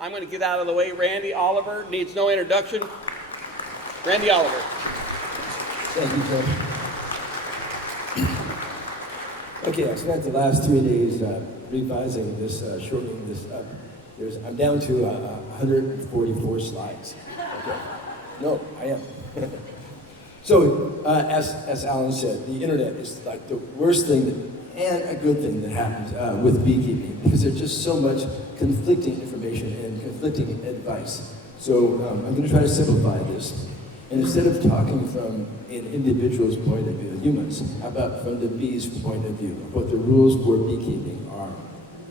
I'm going to get out of the way. Randy Oliver needs no introduction. Randy Oliver. Thank you, Joe. Okay, I spent the last 3 days revising this, shortening this up. I'm down to 144 slides. Okay. No, I am. So, as Alan said, the internet is like the worst thing and a good thing that happened with beekeeping, because there's just so much conflicting information and conflicting advice. So I'm going to try to simplify this. And instead of talking from an individual's point of view, humans, how about from the bees' point of view, what the rules for beekeeping are.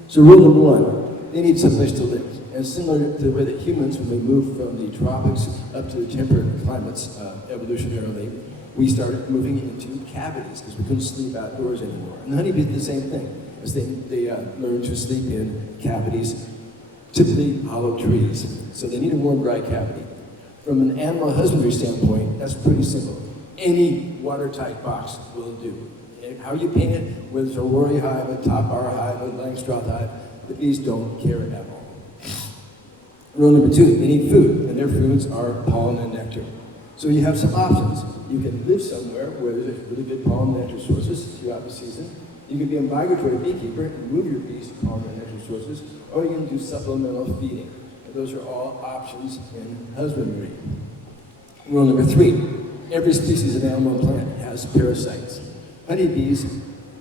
So rule number one, they need someplace to live. And similar to the way that humans, when we moved from the tropics up to the temperate climates evolutionarily, we started moving into cavities because we couldn't sleep outdoors anymore. And the honeybees did the same thing, as they learned to sleep in cavities, typically hollow trees. So they need a warm, dry cavity. From an animal husbandry standpoint, that's pretty simple. Any watertight box will do. How you paint it, whether it's a Rory hive, a top bar hive, a Langstroth hive, the bees don't care at all. Rule number two, they need food, and their foods are pollen and nectar. So you have some options. You can live somewhere where there's really good pollen and nectar sources throughout the season. You can be a migratory beekeeper and move your bees to pollen and nectar sources, or you can do supplemental feeding. And those are all options in husbandry. Rule number three, every species of animal and plant has parasites. Honeybees,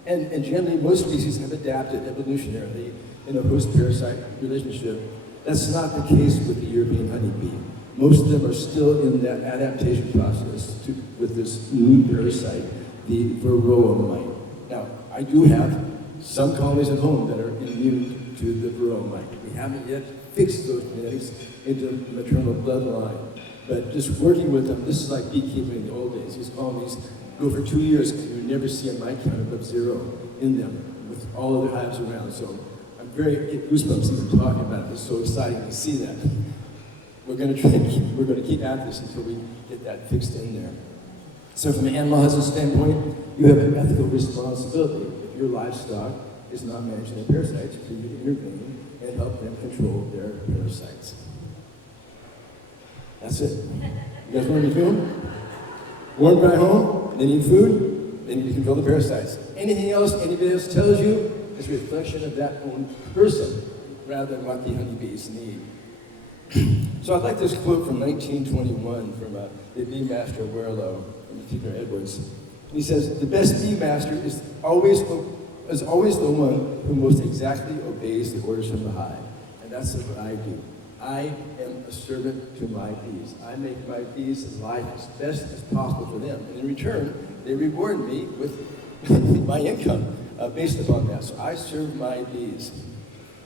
and generally most species have adapted evolutionarily in a host-parasite relationship. That's not the case with the European honeybee. Most of them are still in that adaptation process with this new parasite, the varroa mite. Now, I do have some colonies at home that are immune to the varroa mite. We haven't yet fixed those genetics into the maternal bloodline. But just working with them, this is like beekeeping in the old days. These colonies go for 2 years and you never see a mite count above 0 in them with all of their hives around. So I'm get goosebumps even talking about it. It's so exciting to see that. We're going to keep at this until we get that fixed in there. So from an animal husband standpoint, you have an ethical responsibility. If your livestock is not managing their parasites, for you to intervene and help them control their parasites. That's it. You guys want to be doing? Warm, dry home, they need food, they need to control the parasites. Anything else anybody else tells you is a reflection of that own person rather than what the honeybees need. So I'd like this quote from 1921 from the bee master Werlo and Peter Edwards. He says, "The best bee master is always the one who most exactly obeys the orders from the hive." And that's what I do. I am a servant to my bees. I make my bees' life as best as possible for them. And in return, they reward me with my income based upon that. So I serve my bees.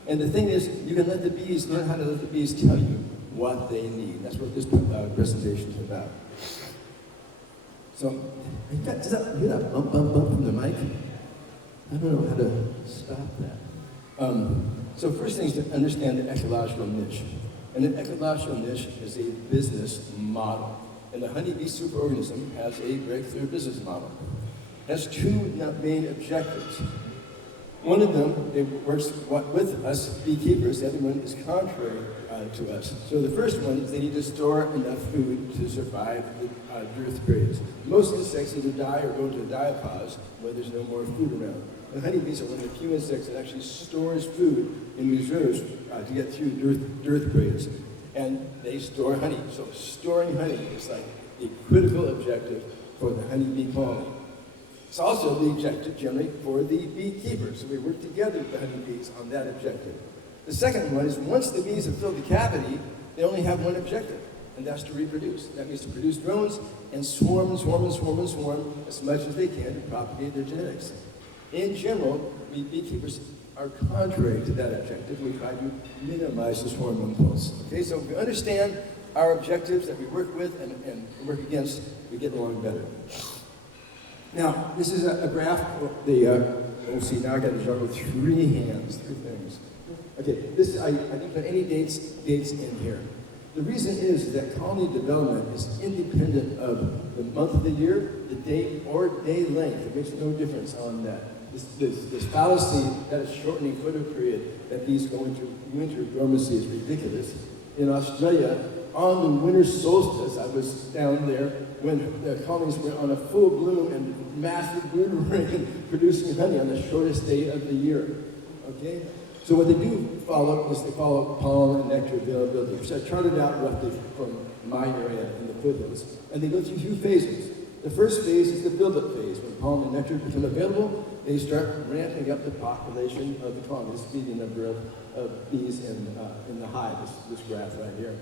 And the thing is, you can let the bees learn how to let the bees tell you what they need. That's what this presentation is about. So, does that hear that bump from the mic? I don't know how to stop that. So first thing is to understand the ecological niche. And an ecological niche is a business model. And the honeybee superorganism has a very clear business model. It has two main objectives. One of them, it works with us beekeepers. The other one is contrary to us. So the first one is they need to store enough food to survive the dearth periods. Most insects either die or go into a diapause where there's no more food around. The honeybees are one of the few insects that actually stores food in reserves to get through dearth periods. And they store honey. So storing honey is like the critical objective for the honeybee colony. It's also the objective generally for the beekeepers. So we work together with the honeybees on that objective. The second one is once the bees have filled the cavity, they only have one objective, and that's to reproduce. That means to produce drones and swarm as much as they can to propagate their genetics. In general, we beekeepers are contrary to that objective. We try to minimize the swarm impulse. Okay, so if we understand our objectives that we work with and work against, we get along better. Now, this is a graph. We'll see, now I got to juggle three things. Okay, I didn't put any dates in here. The reason is that colony development is independent of the month of the year, the date, or day length. It makes no difference on that. this fallacy that a shortening photo period that these go into winter dormancy is ridiculous. In Australia, on the winter solstice, I was down there when the colonies were on a full bloom and massive brood ring producing honey on the shortest day of the year. Okay? So what they do follow is they follow pollen and nectar availability, which I charted out roughly from my area in the foothills. And they go through two phases. The first phase is the buildup phase. When pollen and nectar become available, they start ramping up the population of the colonies, the number of bees in the hive, this graph right here.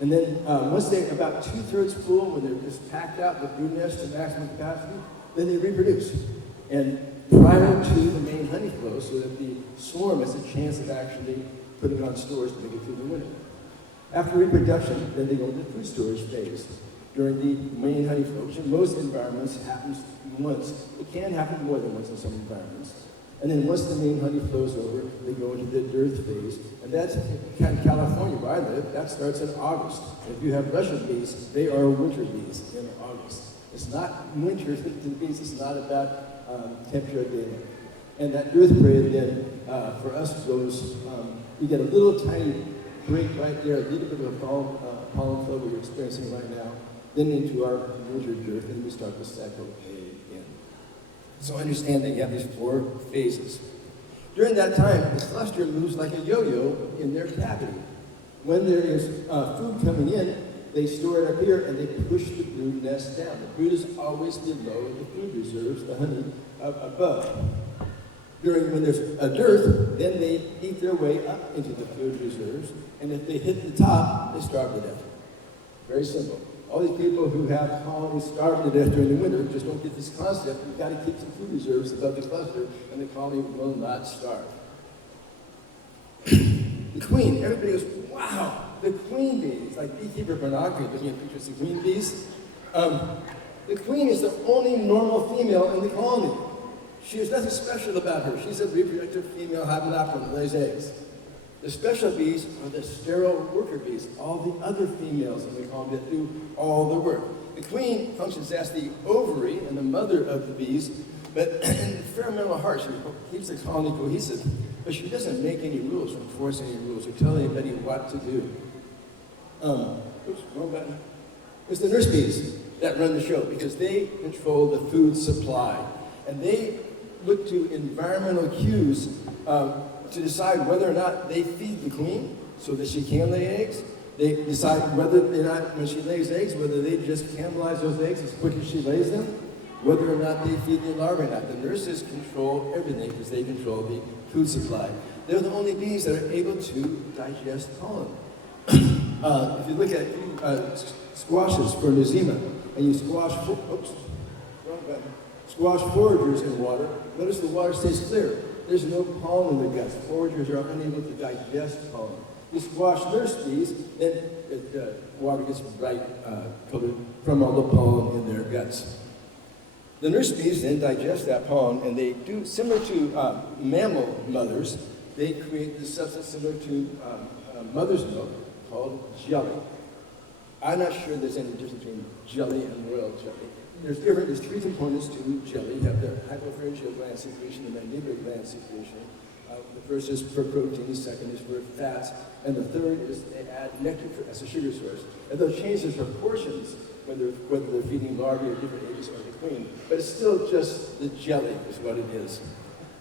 And then once they're about 2/3 full, when they're just packed out the brood nest to maximum capacity, then they reproduce. And prior to the main honey flow, so that the swarm has a chance of actually putting on stores to make it through the winter. After reproduction, then they go into the food storage phase during the main honey flow, which in most environments happens once. It can happen more than once in some environments. And then once the main honey flows over, they go into the dearth phase. And that's in California, where I live, that starts in August. If you have Russian bees, they are winter bees in August. It's not winter to the bees, it's not about temperature data. And that dearth period then, for us, goes, we get a little tiny break right there, a little bit of a pollen flow we're experiencing right now, then into our winter dearth, and we start the cycle again. So understand that you have these 4 phases. During that time, the cluster moves like a yo-yo in their cavity. When there is food coming in, they store it up here and they push the brood nest down. The brood is always below the food reserves, the honey above. When there's a dearth, then they eat their way up into the food reserves, and if they hit the top, they starve to death. Very simple. All these people who have colonies starving to death during the winter just don't get this concept. You've got to keep some food reserves above the cluster, and the colony will not starve. The queen, everybody goes, wow, the queen bees, like beekeeper pornography, looking at pictures of queen bees. The queen is the only normal female in the colony. There's nothing special about her. She's a reproductive female hymenoptera that lays eggs. The special bees are the sterile worker bees, all the other females in the colony that do all the work. The queen functions as the ovary and the mother of the bees, but in pheromonal heart, she keeps the colony cohesive, but she doesn't make any rules or enforce any rules or tell anybody what to do. Oops, wrong button. It's the nurse bees that run the show because they control the food supply, and they look to environmental cues to decide whether or not they feed the queen so that she can lay eggs. They decide whether or not, when she lays eggs, whether they just cannibalize those eggs as quick as she lays them, whether or not they feed the larvae or not. The nurses control everything because they control the food supply. They're the only bees that are able to digest pollen. If you look at squashes for nosema, and you squash foragers in water, notice the water stays clear. There's no pollen in the guts. Foragers are unable to digest pollen. You squash nurse bees, then the water gets bright colored from all the pollen in their guts. The nurse bees then digest that pollen, and they do, similar to mammal mothers, they create this substance similar to mother's milk called jelly. I'm not sure there's any difference between jelly and royal jelly. There's 3 components to jelly. You have the hypopharyngeal gland secretion and the mandibular gland secretion. The first is for protein, the second is for fats, and the third is they add nectar as a sugar source. And they'll change the proportions whether they're feeding larvae or different ages of the queen. But it's still just the jelly is what it is.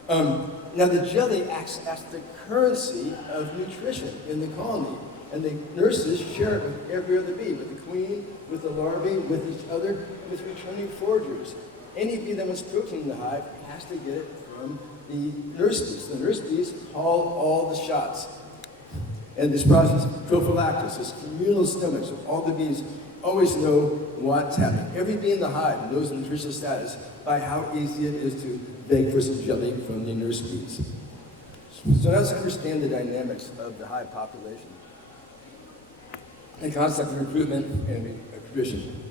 Now the jelly acts as the currency of nutrition in the colony. And the nurses share it with every other bee, with the queen, with the larvae, with each other, with returning foragers. Any bee that wants protein in the hive has to get it from the nurse bees. The nurse bees call all the shots. And this process, prophylactis, is communal stomach, so all the bees always know what's happening. Every bee in the hive knows the nutritional status by how easy it is to beg for some jelly from the nurse bees. So now let's understand the dynamics of the hive population. The concept of recruitment and attrition.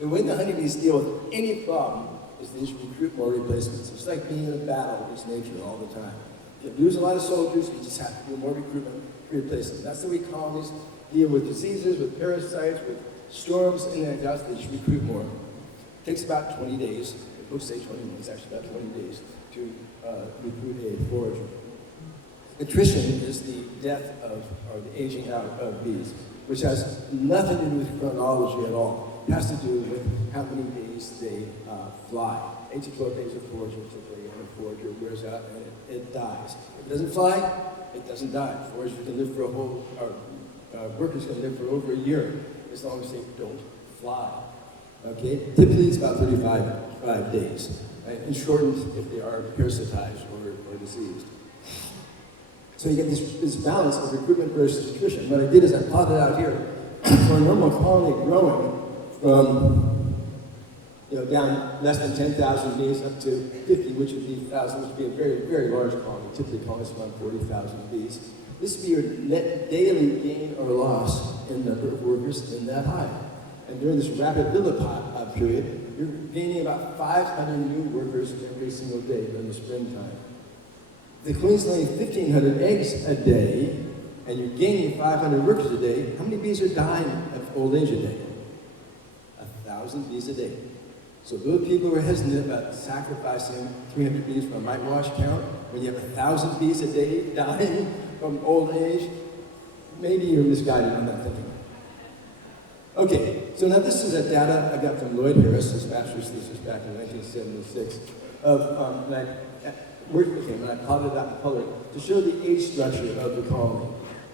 The way the honeybees deal with any problem is they just recruit more replacements. It's like being in a battle against nature all the time. If you lose a lot of soldiers, you just have to do more recruitment to replace them. That's the way colonies deal with diseases, with parasites, with storms, and then they just recruit more. It takes about 20 days Books say 21, it's actually about 20 days to recruit a forager. Attrition is the death of, or the aging out of bees, which has nothing to do with chronology at all. It has to do with how many days they fly. 8 to 12 days of foraging typically, and a forager wears out and it dies. If it doesn't fly, it doesn't die. Foragers can live for a whole, or workers can live for over a year as long as they don't fly. Okay? Typically it's about 35 days, right? And shortened if they are parasitized or diseased. So you get this balance of recruitment versus attrition. What I did is I plotted out here for a normal colony growing from down less than 10,000 bees up to 50, which would be 1,000, which would be a very, very large colony. Typically colonies around 40,000 bees. This would be your net daily gain or loss in number of workers in that hive. And during this rapid vivipot period, you're gaining about 500 new workers every single day during the springtime. The queen's laying 1,500 eggs a day, and you're gaining 500 workers a day. How many bees are dying of old age a day? 1,000 bees a day. So those people who are hesitant about sacrificing 300 bees from a whitewash count, when you have 1,000 bees a day dying from old age, maybe you're misguided on that thinking. Okay, so now this is a data I got from Lloyd Harris, his master's thesis back in 1976, and I worked with him, and I plotted it out in color to show the age structure of the colony.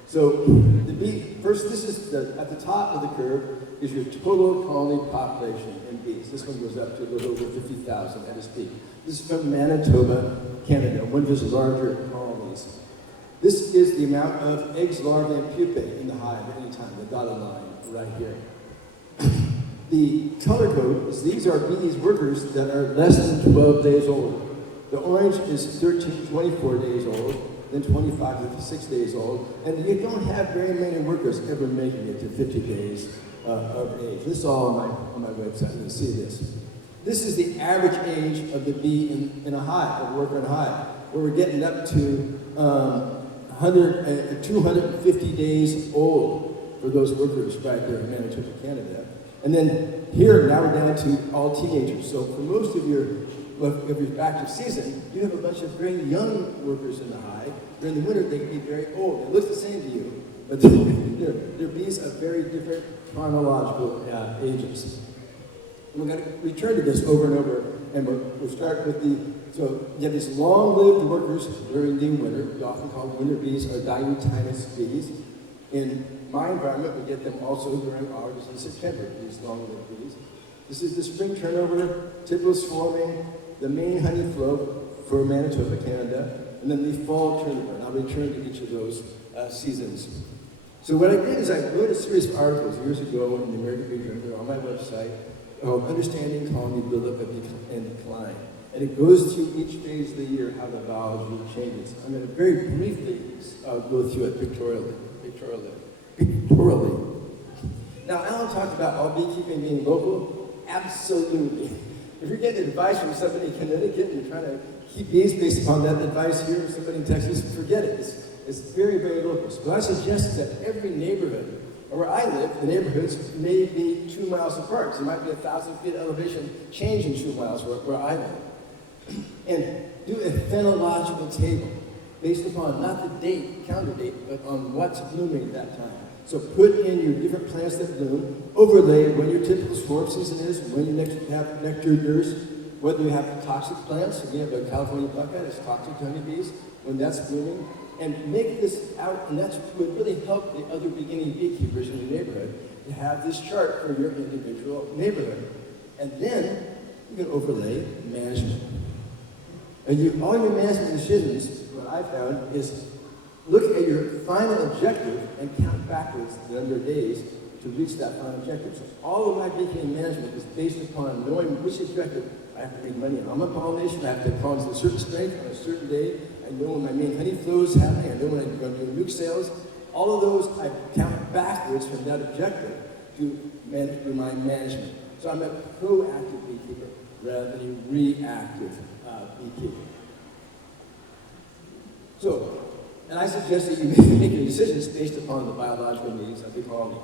So the bee, first, this is at the top of the curve is your total colony population in bees. This one goes up to a little over 50,000 at its peak. This is from Manitoba, Canada, one of his larger colonies. This is the amount of eggs, larvae, and pupae in the hive at any time, the dotted line right here. The color code is these are bees workers that are less than 12 days old. The orange is 13 to 24 days old, then 25 to 56 days old, and you don't have very many workers ever making it to 50 days of age. This is all on my website, you can see this. This is the average age of the bee in a hive, a worker in a hive, where we're getting up to 250 days old for those workers right there in Manitoba, Canada. And then here, now we're down to all teenagers. So for most of your active season, you have a bunch of very young workers in the hive. During the winter, they can be very old. They look the same to you, but they're bees of very different chronological ages. And we're going to return to this over and over, and we'll start with so you have these long-lived workers during the winter. We often call winter bees or diutinous bees. In my environment, we get them also during August and September, these long-lived bees. This is the spring turnover, typical swarming, the main honey flow for Manitoba, Canada, and then the fall turnover. And I'll return to each of those seasons. So what I did is I wrote a series of articles years ago in the American Bee Journal on my website called Understanding Colony Buildup and Decline. And it goes through each phase of the year how the biology changes. I'm going to very briefly go through it pictorially. Now, Alan talked about all beekeeping being local. Absolutely. If you're getting advice from somebody in Connecticut and you're trying to keep bees based upon that advice here, or somebody in Texas, forget it. It's very, very local. So what I suggest is that every neighborhood, or where I live, the neighborhoods may be 2 miles apart. So it might be 1,000 feet elevation change in 2 miles where I live. And do a phenological table based upon not the date, calendar date, but on what's blooming at that time. So put in your different plants that bloom, overlay when your typical swarm season is, when you have nectar-eaters, whether you have toxic plants. We have a California buckeye that's toxic to honeybees, when that's blooming, and make this out, and that's would really help the other beginning beekeepers in your neighborhood to have this chart for your individual neighborhood. And then you can overlay management. And all your management decisions, what I found is look at your final objective and count backwards the number of days to reach that final objective. So all of my beekeeping management is based upon knowing which objective I have to make money on. I'm a pollination, I have to pollinate a certain strength on a certain day. I know when my main honey flow is happening, I know when I'm going to do nuke sales. All of those I count backwards from that objective to my management. So I'm a proactive beekeeper rather than a reactive beekeeper. So, and I suggest that you make your decisions based upon the biological needs of the colony.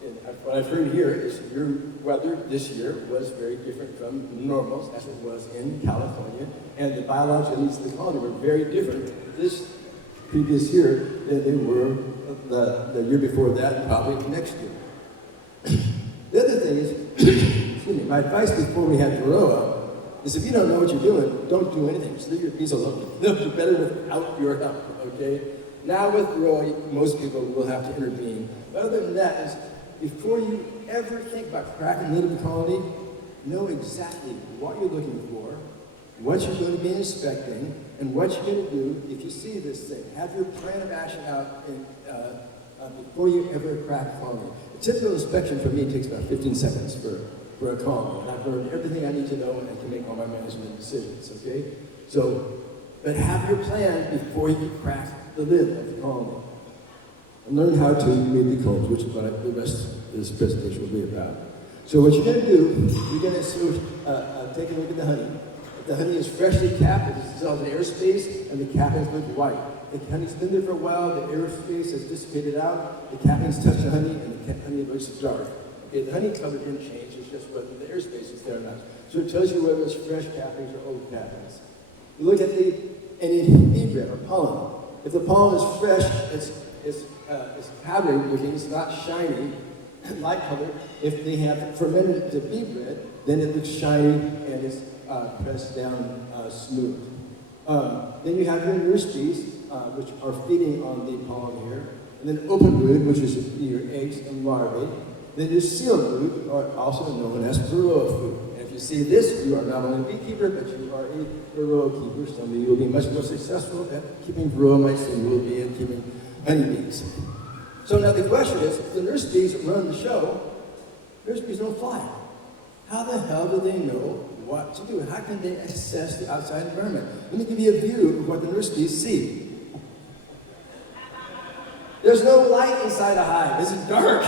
And what I've heard here is your weather this year was very different from normal, as it was in California, and the biological needs of the colony were very different this previous year than they were the year before that, and probably next year. The other thing is, excuse me, my advice before we had Varroa is if you don't know what you're doing, don't do anything. Just leave your bees alone. They'll do better without your help, okay? Now with Varroa, most people will have to intervene. But other than that is, before you ever think about cracking the lid of the colony, know exactly what you're looking for, what you're going to be inspecting, and what you're going to do if you see this thing. Have your plan of action out before you ever crack a colony. A typical inspection for me takes about 15 seconds for a colony. And I've learned everything I need to know and I can make all my management decisions, okay? So, but have your plan before you crack the lid of the colony. And learn how to read the combs, which is what the rest of this presentation will be about. So what you're going to do, you're going to take a look at the honey. If the honey is freshly capped, it still has an airspace, and the cappings look white. If the honey's been there for a while, the airspace has dissipated out, the cappings touch the honey, and the honey looks dark. Okay, the honey color didn't change, it's just whether the airspace is there or not. So it tells you whether it's fresh cappings or old cappings. You look at any bee bread or pollen. If the pollen is fresh, it's powdery looking, it's not shiny, light color. If they have fermented the bee bread, then it looks shiny and it's pressed down smooth. Then you have your nurse bees, which are feeding on the pollen here. And then open brood, which is your eggs and larvae. Then there's sealed brood, or also known as Varroa food. And if you see this, you are not only a beekeeper, but you are a Varroa keeper. Some of you will be much more successful at keeping Varroa mites than you will be at keeping honeybees. So now the question is, if the nurse bees run the show, nurse bees don't fly. How the hell do they know what to do? How can they assess the outside environment? Let me give you a view of what the nurse bees see. There's no light inside a hive. It's dark.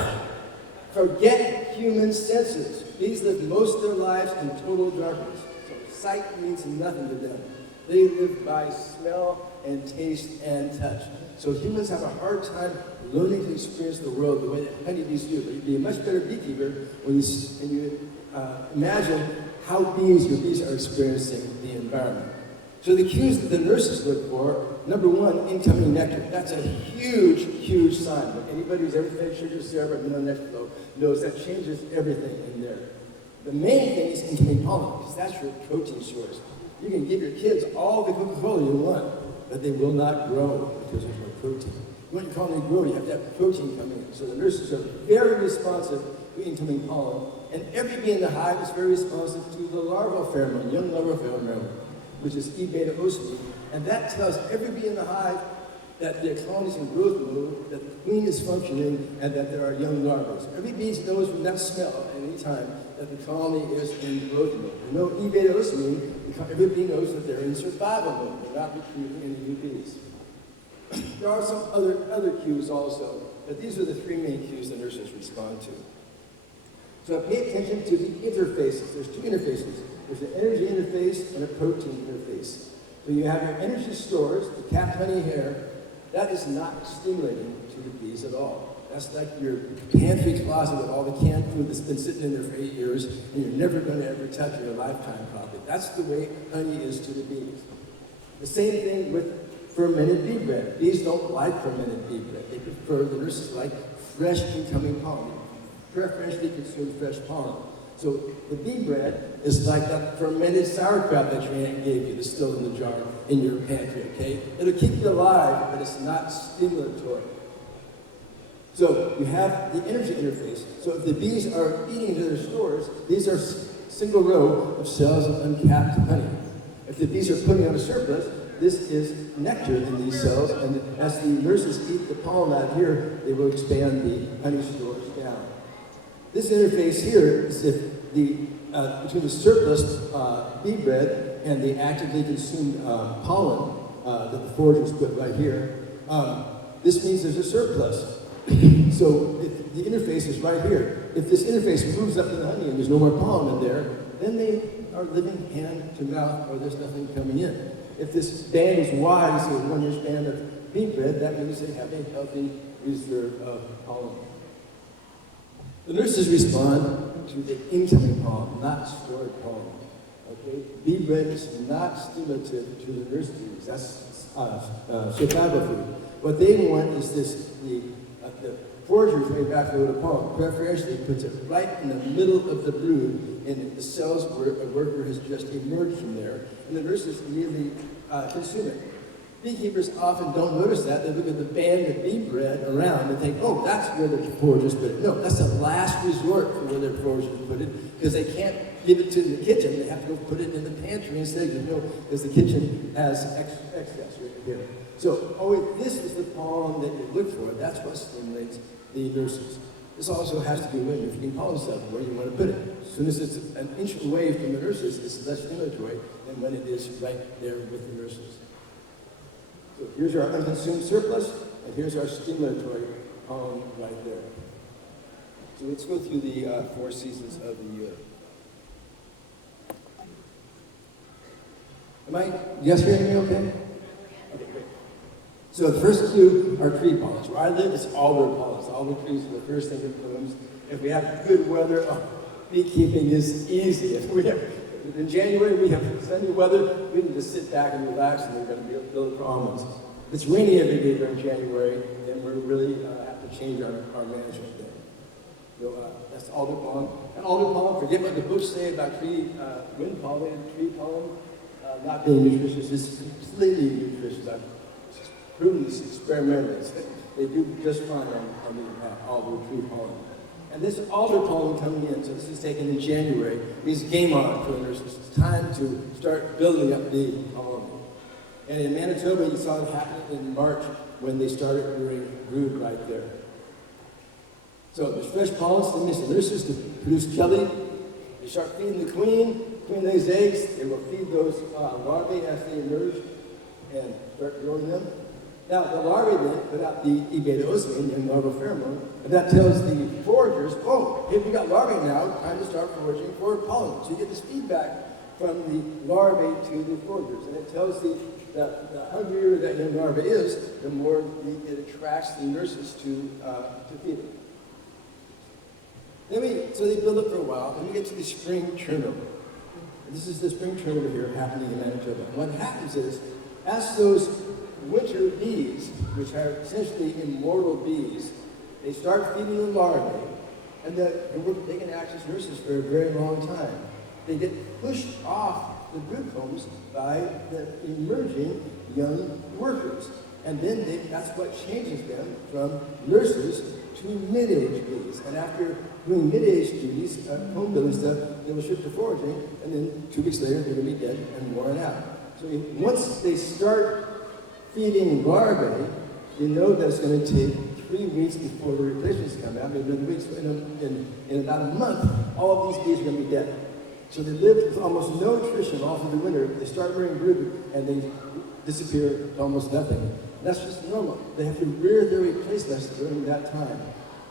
Forget human senses. Bees live most of their lives in total darkness. So sight means nothing to them. They live by smell and taste and touch. So humans have a hard time learning to experience the world the way that honeybees do. But you'd be a much better beekeeper when you imagine how your bees are experiencing the environment. So the cues that the nurses look for, number one, incoming nectar. That's a huge, huge sign. But anybody who's ever fed sugar syrup or been on nectar flow knows that changes everything in there. The main thing is incoming pollen, because that's your protein source. You can give your kids all the Coca-Cola you want, but they will not grow because there's no protein. You want your colony to grow, you have to have protein coming in. So the nurses are very responsive to incoming pollen. And every bee in the hive is very responsive to the larval pheromone, young larval pheromone, which is E-beta-ocimene. And that tells every bee in the hive that the colony is in growth mode, that the queen is functioning, and that there are young larvae. So every bee knows from that smell at any time that the colony is in growth mode. There's no E-beta-ocimene, every bee knows that they're in survival mode. They're not recruiting any new bees. There are some other cues also, but these are the three main cues the nurses respond to. So pay attention to the interfaces. There's two interfaces. There's an energy interface and a protein interface. So you have your energy stores, the capped honey here. That is not stimulating to the bees at all. That's like your pantry closet with all the canned food that's been sitting in there for 8 years, and you're never going to ever touch in your lifetime probably. That's the way honey is to the bees. The same thing with fermented bee bread. Bees don't like fermented bee bread. They prefer, the nurses like fresh incoming pollen. Preferentially consume fresh pollen. So the bee bread is like that fermented sauerkraut that your aunt gave you that's still in the jar in your pantry, okay? It'll keep you alive, but it's not stimulatory. So you have the energy interface. So if the bees are eating into their stores, these are single row of cells of uncapped honey. If the bees are putting on a surplus, this is nectar in these cells, and as the nurses eat the pollen out here, they will expand the honey stores down. This interface here is if between the surplus bee bread and the actively consumed pollen that the foragers put right here. This means there's a surplus. So if the interface is right here. If this interface moves up to the honey and there's no more pollen in there, then they are living hand to mouth or there's nothing coming in. If this band is wide, so 1 inch band of bee bread, that means they have a healthy reserve of pollen. The nurses respond to the incoming pollen, not stored pollen. Okay? Bee bread is not stimulative to the nurse bees. That's survival food. What they want is the foragers coming back with the pollen. Preferentially puts it right in the middle of the brood, in the cells where a worker has just emerged from there, and the nurses immediately consume it. Beekeepers often don't notice that. They look at the band of bee bread around and think, oh, that's where the foragers put it. No, that's the last resort for where their foragers put it, because they can't give it to the kitchen. They have to go put it in the pantry instead, because the kitchen has excess right here. So always, this is the pollen that you look for. That's what stimulates the nurses. This also has to do with if you can pollen stuff, where you want to put it. As soon as it's an inch away from the nurses, it's less stimulatory than when it is right there with the nurses. So here's our unconsumed surplus, and here's our stimulatory pollen right there. So let's go through the 4 seasons of the year. Am I, you guys hearing me okay? Okay, great. So the first 2 are tree pollens. Where I live, it's alder pollens. Alder trees are the first thing that blooms. If we have good weather, beekeeping is easy. In January, we have sunny weather, we can just sit back and relax, and we're going to be built for almonds. If it's rainy every day during January, then we really have to change our management there. So that's alder pollen. And alder pollen, forget what the books say about wind pollen, tree pollen, not being nutritious. It's completely nutritious. I've proven this experimentally. They do just fine on the alder tree pollen. And this alder pollen coming in, so this is taken in January, means game on for the nurses. It's time to start building up the pollen. And in Manitoba, you saw it happen in March when they started rearing brood right there. So there's fresh pollen stimulates the nurses to produce jelly. They start feeding the queen. The queen lays eggs. They will feed those larvae as they emerge and start growing them. Now, the larvae then put out the E-beta-osmine and larval pheromone, and that tells the foragers, oh, hey, we got larvae now, time to start foraging for pollen. So you get this feedback from the larvae to the foragers, and it tells the hungrier that young larva is, the more it attracts the nurses to feed it. So they build up for a while, then we get to the spring turnover. And this is the spring turnover here happening in Manitoba. And what happens is, as those winter bees, which are essentially immortal bees, they start feeding the larvae, and they can act as nurses for a very long time. They get pushed off the brood combs by the emerging young workers. And then that's what changes them from nurses to mid-age bees. And after doing mid-age duties, home building stuff, they will shift to foraging, and then 2 weeks later, they're going to be dead and worn out. So once they start feeding larvae, you know that it's going to take 3 weeks before the replacements come out. Maybe in weeks, in about a month, all of these bees are going to be dead. So they live with almost no nutrition all through the winter. They start rearing brood, and they disappear to almost nothing. And that's just normal. They have to rear their replacements during that time.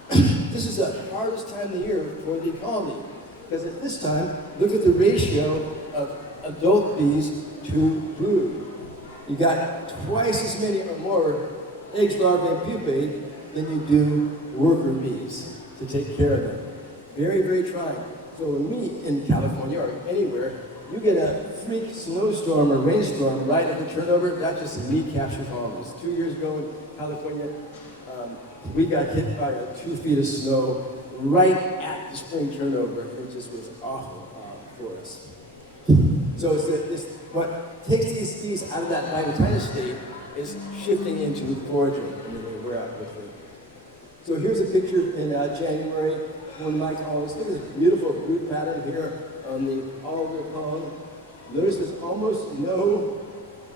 This is the hardest time of the year for the colony, because at this time, look at the ratio of adult bees to brood. You got twice as many or more eggs, larvae, and pupae than you do worker bees to take care of them. Very, very trying. So when we, in California or anywhere, you get a freak snowstorm or rainstorm right at the turnover, that just kneecaps your colonies. 2 years ago in California, we got hit by 2 feet of snow right at the spring turnover. It just was awful for us. So it's what takes these bees out of that nighttime state is shifting into foraging, and then they wear out quickly. So here's a picture in January, one of my colonies. Look at this beautiful brood pattern here on the alder pollen. Notice there's almost no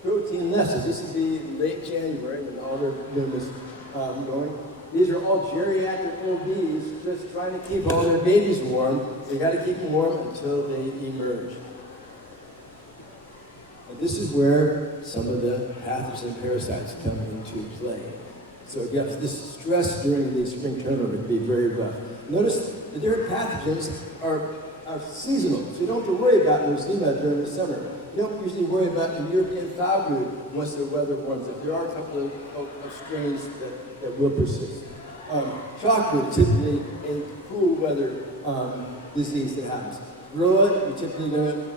protein left. So this would be late January when alder bloom is going. These are all geriatric old bees just trying to keep all their babies warm. They got to keep them warm until they emerge. And this is where some of the pathogens and parasites come into play. So yes, this stress during the spring turnover can be very rough. Notice the different pathogens are seasonal, so you don't have to worry about Nosema during the summer. You don't usually worry about the European foul brood once the weather warms up. There are a couple of strains that will persist. Chalkwood, typically a cool weather disease that happens. Grow it, you're typically going to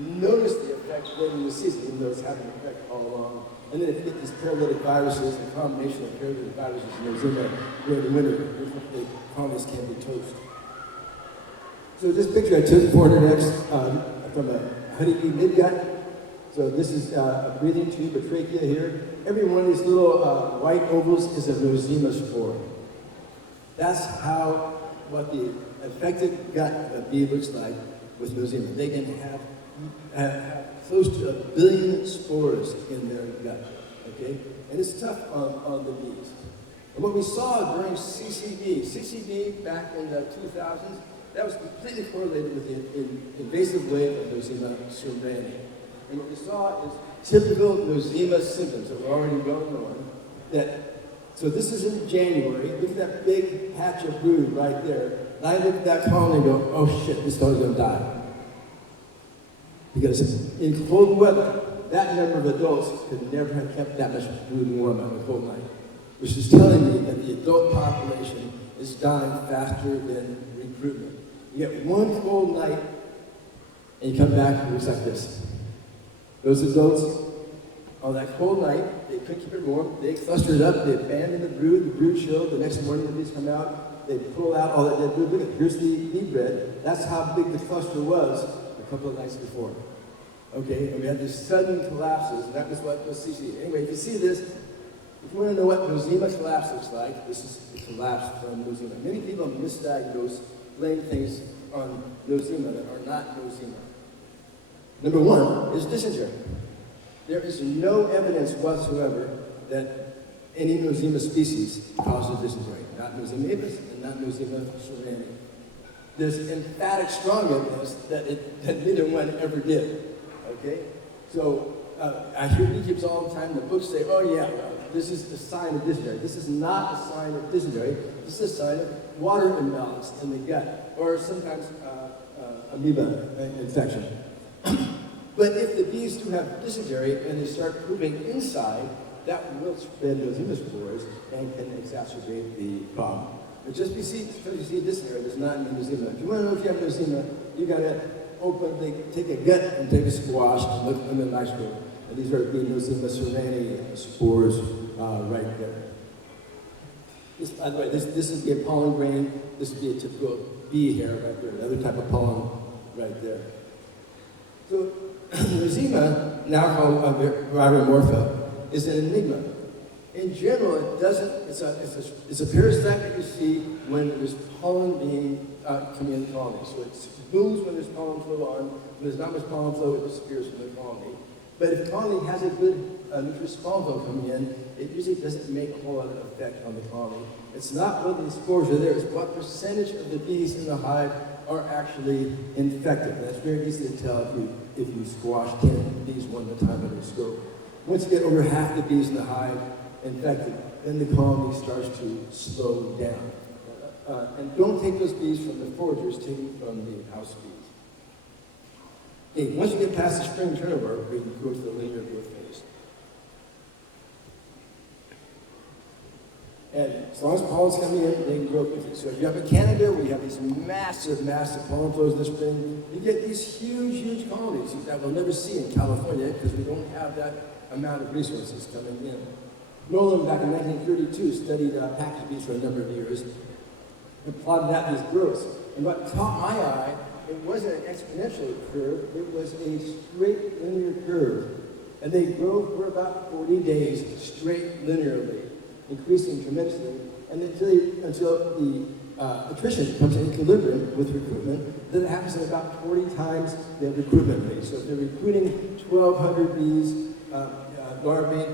notice the effect later in the season, even though it's having an effect all along. And then if you get these paralytic viruses, the combination of paralytic viruses and eczema during the winter, the colonies can be toast. So this picture I took 400x from a honeybee midgut. So this is a breathing tube, a trachea here. Every one of these little white ovals is a nosema spore. That's what the affected gut of a bee looks like with nosema. They can have close to 1 billion spores in their gut, okay? And it's tough on the bees. And what we saw during CCD back in the 2000s, that was completely correlated with the invasive wave of nosema surrani. And what we saw is typical nosema symptoms that were already well known. So this is in January. Look at that big patch of brood right there. And I look at that colony and go, oh shit, this dog's gonna die. Because in cold weather, that number of adults could never have kept that much brood warm on a cold night. Which is telling me that the adult population is dying faster than recruitment. You get one cold night, and you come back, it looks like this. Those adults, on that cold night, they couldn't keep it warm, they clustered up, they abandoned the brood chilled, the next morning the bees come out, they pull out all that dead brood. Look at, here's the bee bread. That's how big the cluster was a couple of nights before. Okay, and we had these sudden collapses, and that was what was CC. Anyway, if you see this, if you want to know what nosema collapse looks like, this is the collapse from nosema. Many people misdiagnose, blame things on nosema that are not nosema. Number one is dysentery. There is no evidence whatsoever that any nosema species causes dysentery. Not nosema avis and not nosema surrani. There's emphatic, strong evidence that neither one ever did. Okay? So I hear beekeepers all the time, the books say, oh yeah, this is a sign of dysentery. This is not a sign of dysentery. This is a sign of water imbalance in the gut, or sometimes amoeba infection. But if the bees do have dysentery and they start pooping inside, that will spread nosema spores and can exacerbate the problem. But just because you see dysentery does not mean nosema. If you want to know if you have nosema, you got to take a gut and take a squash and look under the microscope. And these are the nosema surrani spores right there. By the way, this is the pollen grain. This would be a typical bee hair right there, another type of pollen right there. So nosema, now called viromorpha, is an enigma. In general, it doesn't. It's a parasite that you see when there's pollen being coming in the colony. So it moves when there's pollen flow on. When there's not much pollen flow, it disappears from the colony. But if the colony has a good nutritious pollen flow coming in, it usually doesn't make a whole lot of effect on the colony. It's not whether the spores are there; it's what percentage of the bees in the hive are actually infected. That's very easy to tell if you squash 10 bees one at a time under a scope. Once you get over half the bees in the hive infected, then the colony starts to slow down. And don't take those bees from the foragers, take them from the house bees. Okay, once you get past the spring turnover, we can go to the linear growth phase. And as long as pollen's coming in, they can grow quickly. So if you have a Canada where you have these massive pollen flows in the spring, you get these huge colonies that we'll never see in California because we don't have that amount of resources coming in. Nolan, back in 1932, studied package bees for a number of years and plotted out these growths. And what caught my eye, it wasn't an exponential curve, it was a straight linear curve. And they grow for about 40 days straight linearly, increasing tremendously, and until the attrition comes in equilibrium with recruitment. Then it happens at about 40 times the recruitment rate. So if they're recruiting 1,200 bees, larvae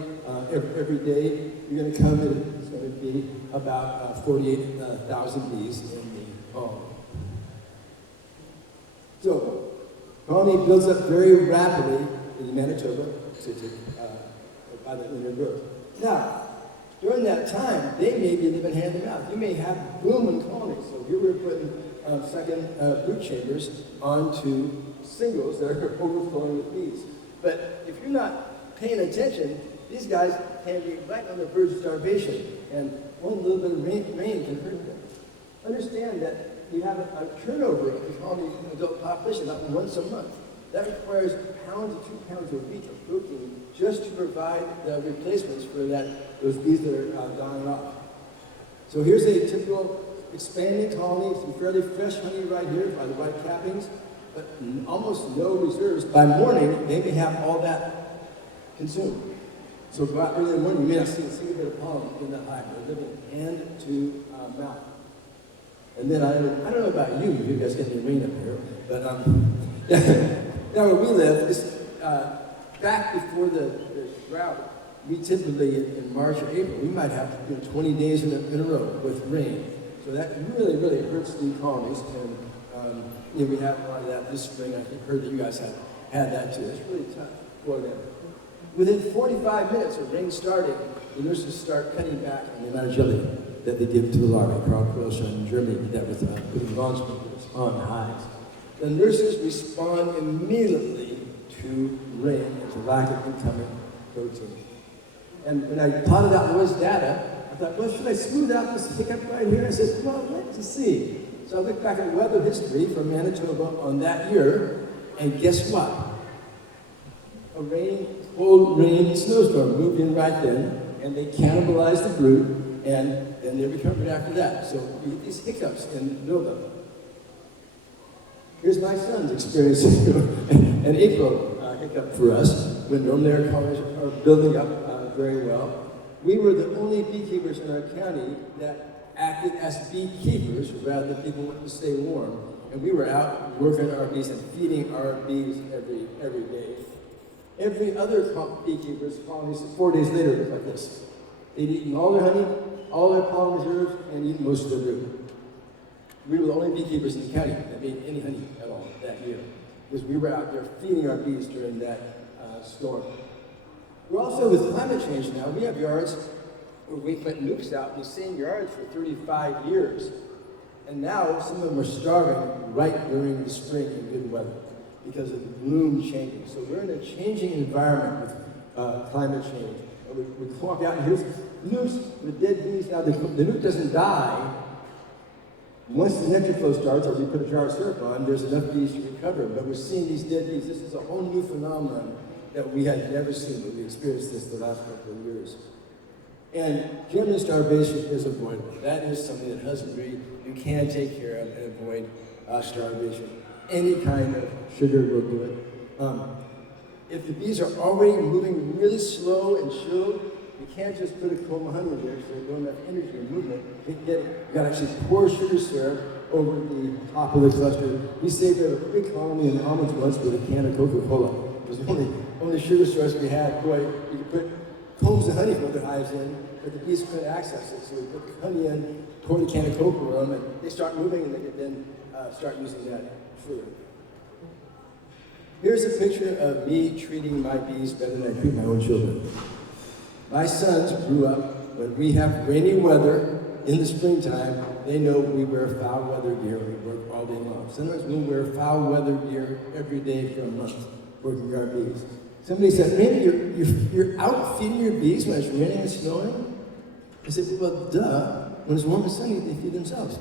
every day, you're going to come in, it's going to be about 48,000 bees in the colony. So, colony builds up very rapidly in Manitoba by the linear growth. Now, during that time, they may be living hand to mouth. You may have booming colonies. So here we're putting second brood chambers onto singles that are overflowing with bees. But if you're not paying attention, these guys can be right on the verge of starvation. And one little bit of rain can hurt them. Understand that you have a turnover of the colony adult population about once a month. That requires pound to 2 pounds a week of protein just to provide the replacements for those bees that are dying off. So here's a typical expanding colony, some fairly fresh honey right here by the white cappings, but almost no reserves. By morning, they may have all that consumed. So go out early in the morning, you may not see a single bit of pollen in the hive. They're living hand to mouth. And then I don't know about you, you guys get any rain up here, but now where we live, back before the drought, we typically in March or April, we might have 20 days in a row with rain. So that really, really hurts the colonies. And we have a lot of that this spring. I heard that you guys had that too. It's really tough for them. Within 45 minutes of rain starting, the nurses start cutting back on the amount of jelly that they give to the larvae. Carl Kroshan in Germany did that with putting lawn sprinklers on the hives. The nurses respond immediately to rain and to lack of incoming protein. And when I plotted out Roy's data, I thought, well, should I smooth out this hiccup right here? I said, well, let's see. So I looked back at weather history from Manitoba on that year, and guess what? A cold rain snowstorm moved in right then, and they cannibalized the brood, and then they recovered after that. So we get these hiccups in buildup. Here's my son's experiencing an April hiccup for us, when normally our colonies are building up very well. We were the only beekeepers in our county that acted as beekeepers rather than people wanting to stay warm. And we were out working our bees and feeding our bees every day. Every other beekeeper's colonies 4 days later looked like this. They'd eaten all their honey, all their pollen reserves, and eaten most of their brood. We were the only beekeepers in the county that made any honey at all that year, because we were out there feeding our bees during that storm. We're also, with climate change now, we have yards where we put nukes out in the same yards for 35 years. And now some of them are starving right during the spring in good weather because of the bloom changing. So we're in a changing environment with climate change. We walk out and here's nukes with dead bees. Now the nuke doesn't die. Once the nectar flow starts, or we put a jar of syrup on, there's enough bees to recover. But we're seeing these dead bees. This is a whole new phenomenon that we had never seen, but we experienced this the last couple of years. And German starvation is avoidable. That is something that husbandry you can take care of and avoid starvation. Any kind of sugar will do it. If the bees are already moving really slow and chilled, you can't just put a comb of honey in there so they don't have energy and movement. You gotta actually pour sugar syrup over the top of the cluster. We saved a big colony in almonds once with a can of Coca-Cola. It was the only sugar source we had. Boy, you could put combs of honey from their hives in, but the bees couldn't access it. So we put the honey in, pour the can of Coke over them, and they start moving, and they could then start using that fluid. Here's a picture of me treating my bees better than I treat my own children. My sons grew up when we have rainy weather in the springtime. They know we wear foul weather gear. We work all day long. Sometimes we wear foul weather gear every day for a month, working our bees. Somebody said, Randy, you're out feeding your bees when it's raining and snowing? I said, well, duh. When it's warm and sunny, they feed themselves.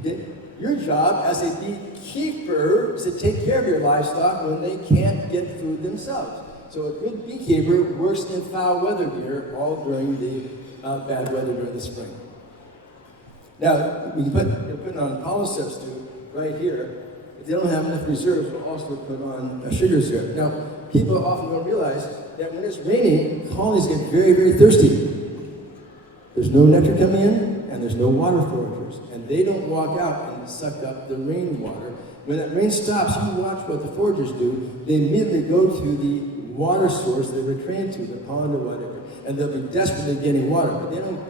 Okay? Your job as a beekeeper is to take care of your livestock when they can't get food themselves. So a good beekeeper works in foul weather gear all during the bad weather during the spring. Now, they're putting on pollen substitute right here. If they don't have enough reserves, we'll also put on a sugar syrup. Now, people often don't realize that when it's raining, colonies get very, very thirsty. There's no nectar coming in, and there's no water foragers. And they don't walk out and suck up the rainwater. When that rain stops, you watch what the foragers do. They immediately go to the water source they were trained to, the pond or whatever, and they'll be desperately getting water. But they don't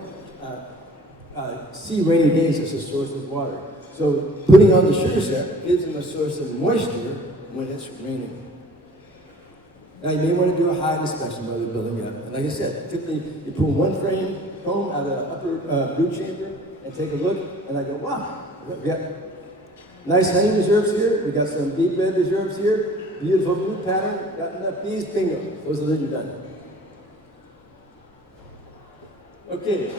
see rainy days as a source of water. So putting on the sugar syrup gives them a source of moisture when it's raining. Now you may want to do a hive inspection while they're building up. And like I said, typically you pull one frame comb out of the upper brood chamber and take a look, and I go, wow, we got nice honey reserves here, we got some bee bed reserves here, beautiful brood pattern, got enough bees, bingo, those are done. Okay,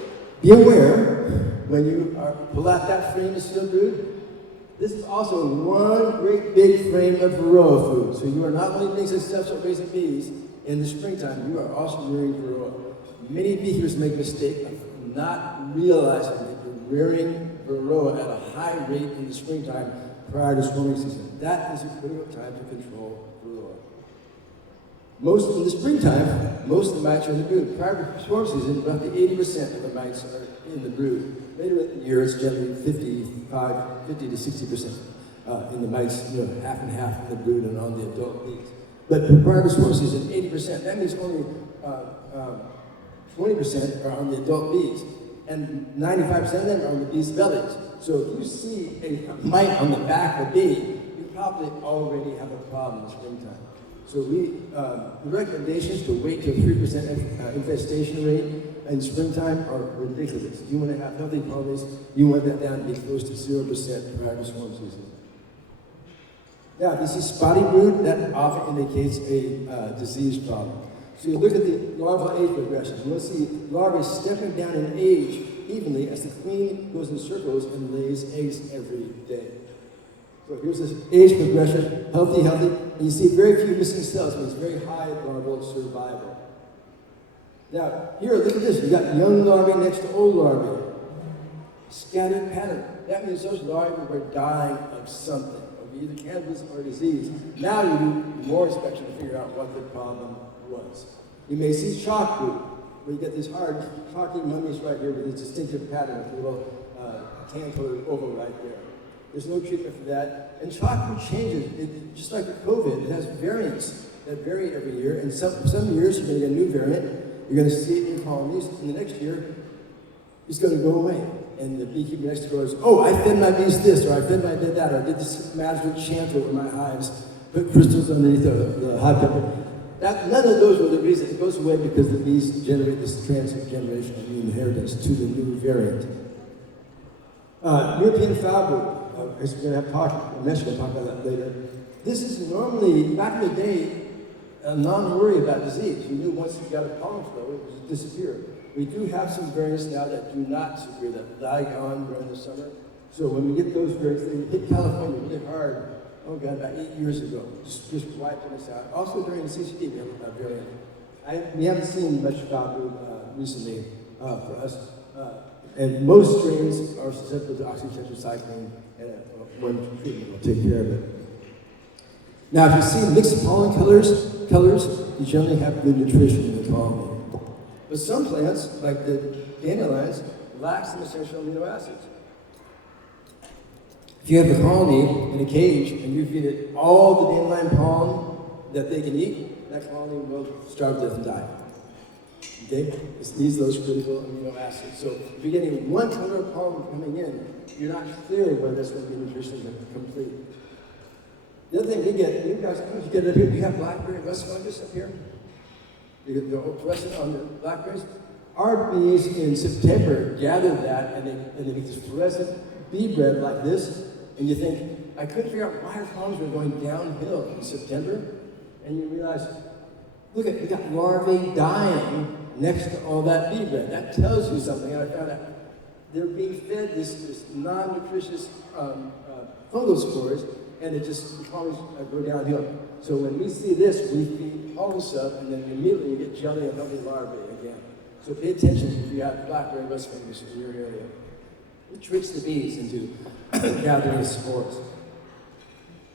Be aware when you pull out that frame of sealed brood, this is also one great big frame of varroa food. So you are not only being successful at raising bees in the springtime, you are also rearing varroa. Many beekeepers make the mistake of not realizing that you're rearing varroa at a high rate in the springtime prior to swarming season. That is a critical time to control varroa. In the springtime, most of the mites are in the brood. Prior to swarm season, roughly 80% of the mites are in the brood. Later in the year, it's generally 50 to 60% in the mites, half and half in the brood and on the adult bees. But prior to swarm season, 80%. That means only 20% are on the adult bees, and 95% of them are on the bees' bellies. So if you see a mite on the back of a bee, you probably already have a problem in springtime. So the recommendations to wait to a 3% infestation rate in springtime are ridiculous. If you want to have healthy colonies, you want that down to be close to 0% prior to swarm season. Now, if you see spotty brood, that often indicates a disease problem. So you look at the larval age progression, and you'll see larvae stepping down in age evenly as the queen goes in circles and lays eggs every day. So here's this age progression, healthy, and you see very few missing cells, means very high larval survival. Now, here, look at this. You got young larvae next to old larvae. Scattered pattern. That means those larvae were dying of something, of either cannibalism or disease. Now you do more inspection to figure out what the problem was. You may see chalk brood, where you get these hard, chalky mummies right here with this distinctive pattern with a little tan-colored oval right there. There's no treatment for that. And chalk brood changes. Just like with COVID, it has variants that vary every year. And some years you're going to get a new variant. You're going to see it in colonies, and the next year, it's going to go away. And the beekeeper next door goes, oh, I fed my bees this, or I fed my bees that, or I did this magic chant over my hives, put crystals underneath the hive pepper. None of those were the reasons. It goes away because the bees generate this transgenerational immune inheritance to the new variant. European foul brood. We're going to have talk about that later. This is normally, back in the day, a non-worry about disease. You knew once you got a pollen flow, it would disappear. We do have some variants now that do not disappear, that die on during the summer. So when we get those variants, they hit California really hard, about 8 years ago, just wiping us out. Also during the CCD, we have a variant. We haven't seen much foul recently for us. And most strains are susceptible to oxytetracycline, and one treatment will take care of it. Now, if you see mixed pollen colors, you generally have good nutrition in the colony. But some plants, like the dandelions, lack some essential amino acids. If you have a colony in a cage and you feed it all the dandelion pollen that they can eat, that colony will starve to death and die. Okay? It needs those critical amino acids. So if you're getting one ton of pollen coming in, you're not clear whether that's going to be nutrition complete. The other thing we get, you guys, I don't know if you get it up here, do you have blackberry rust fungus up here? You get the fluorescent on the blackberries. Our bees in September gather that and they make this fluorescent bee bread like this, and you think, I couldn't figure out why our colonies were going downhill in September, and you realize, look at, we got larvae dying next to all that bee bread. That tells you something, and I found out they're being fed this non-nutritious fungal spores, and it just, the colonies go downhill. So when we see this, we feed pollen stuff, and then immediately you get jelly and healthy larvae again. So pay attention if you have blackberry rust fungus in your area. It tricks the bees into gathering spores.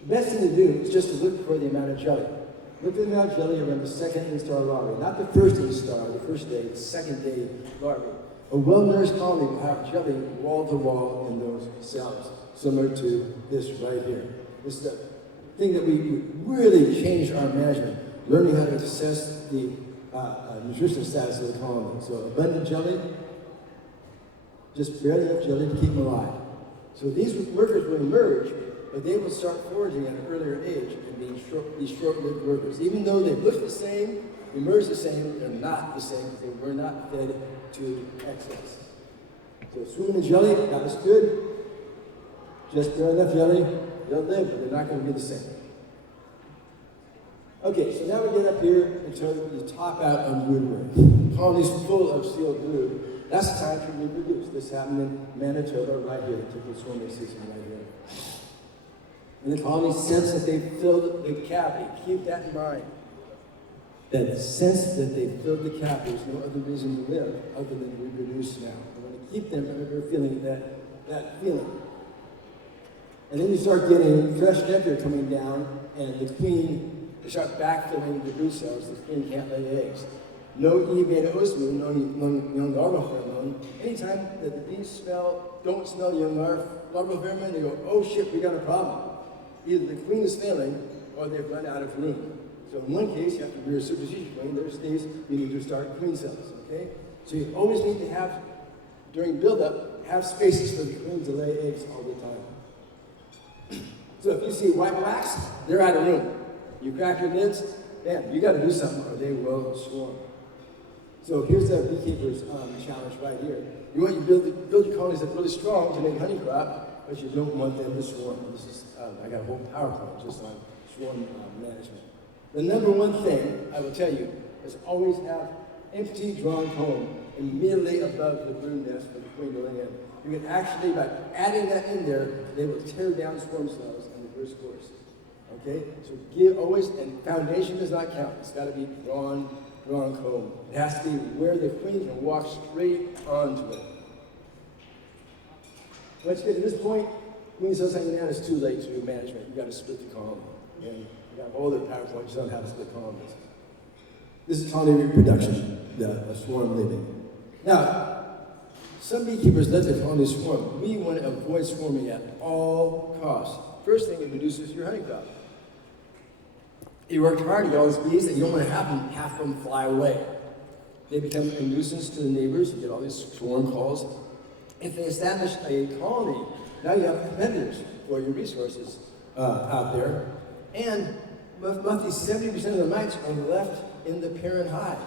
The best thing to do is just to look for the amount of jelly. Look for the amount of jelly around the second instar larvae, not the first instar, the first day, the second day larvae. A well-nourished colony will have jelly wall to wall in those cells, similar to this right here. This is the thing that we really changed our management, learning how to assess the nutritional status of the colony. So abundant jelly, just barely enough jelly to keep them alive. So these workers will emerge, but they will start foraging at an earlier age and be short-lived workers. Even though they look the same, emerge the same, they're not the same because they were not fed to excess. So swimming in jelly, that was good. Just barely enough jelly, they'll live, but they're not going to be the same. Okay, so now we get up here and turn the top out on brood work. Colonies full of sealed brood. that's the time to reproduce. This happened in Manitoba right here, the typical swarming season right here. And the colony sense that they filled the cavity. Keep that in mind. That sense that they filled the cavity, there's no other reason to live other than to reproduce now. I want to keep them ever feeling that feeling. And then you start getting fresh nectar coming down, and the queen, they start backfilling the brood cells. The queen can't lay eggs. No E-beta-osmine, no larval pheromone. Anytime that the bees don't smell the young larval pheromone, they go, oh shit, we got a problem. Either the queen is failing, or they've run out of room. So in one case, you have to rear a superseded queen. There's days you need to start queen cells, okay? So you always need to have, during buildup, have spaces for the queen to lay eggs all the time. So if you see white wax, they're out of room. You crack your lids, man, you got to do something or they will swarm. So here's the beekeeper's challenge right here. You want you build your colonies that are really strong to make honey crop, but you don't want them to swarm. This is I got a whole PowerPoint just on swarm management. The number one thing I will tell you is always have empty drawn comb immediately above the brood nest for the queen to lay in. You can actually, by adding that in there, they will tear down swarm cells in the first course. Okay? So give always, and foundation does not count. It's got to be drawn comb. It has to be where the queen can walk straight onto it. Once you get to this point, queen cells hanging out, it's too late to do management. You got to split the colony. And you got all the PowerPoint just on how to split colonies. This is colony reproduction, the swarm living. Now, some beekeepers let the colony swarm. We want to avoid swarming at all costs. First thing, it reduces your honey crop. You worked hard to get all these bees that you don't want to have half of them fly away. They become a nuisance to the neighbors. You get all these swarm calls. If they establish a colony, now you have competitors for your resources out there. And roughly 70% of the mites are left in the parent hive.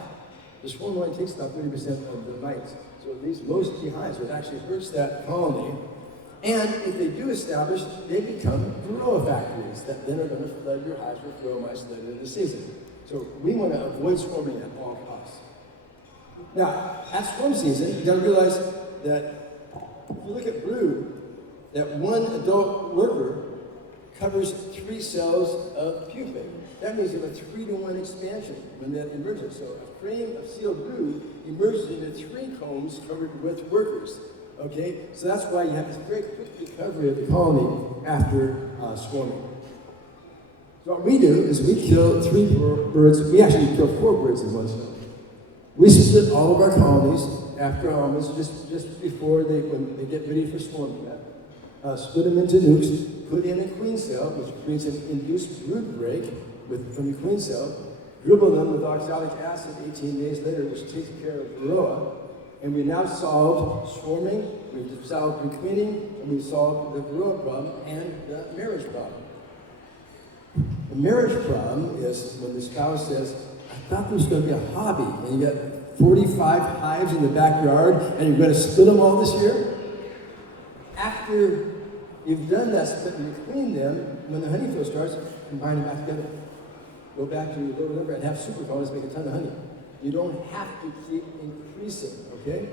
The swarm only takes about 30% of the mites. So it leaves most behind, so it actually hurts that colony. And if they do establish, they become varroa factories that then are going to flood your hives with varroa mites later in the season. So we want to avoid swarming at all costs. Now, at swarm season, you've got to realize that if you look at brood, that one adult worker covers 3 cells of pupae. That means you have a 3-to-1 expansion when that emerges. So a frame of sealed brood emerges into 3 combs covered with workers. Okay, so that's why you have this very quick recovery of the colony after swarming. So what we do is we kill 3 birds. We actually kill 4 birds in one cell. We split all of our colonies after almost just before when they get ready for swarming. Split them into nukes, put in a queen cell, which creates an induced brood break from the queen cell, dribble them with oxalic acid 18 days later, which takes care of varroa. And we've now solved swarming, we've solved requeening, and we've solved the varroa problem and the marriage problem. The marriage problem is when the spouse says, I thought this was going to be a hobby, and you got 45 hives in the backyard, and you're going to split them all this year? After you've done that split and requeen them, when the honey flow starts, combine them back together. Go back to your lower number and have super colonies make a ton of honey. You don't have to keep increasing, okay?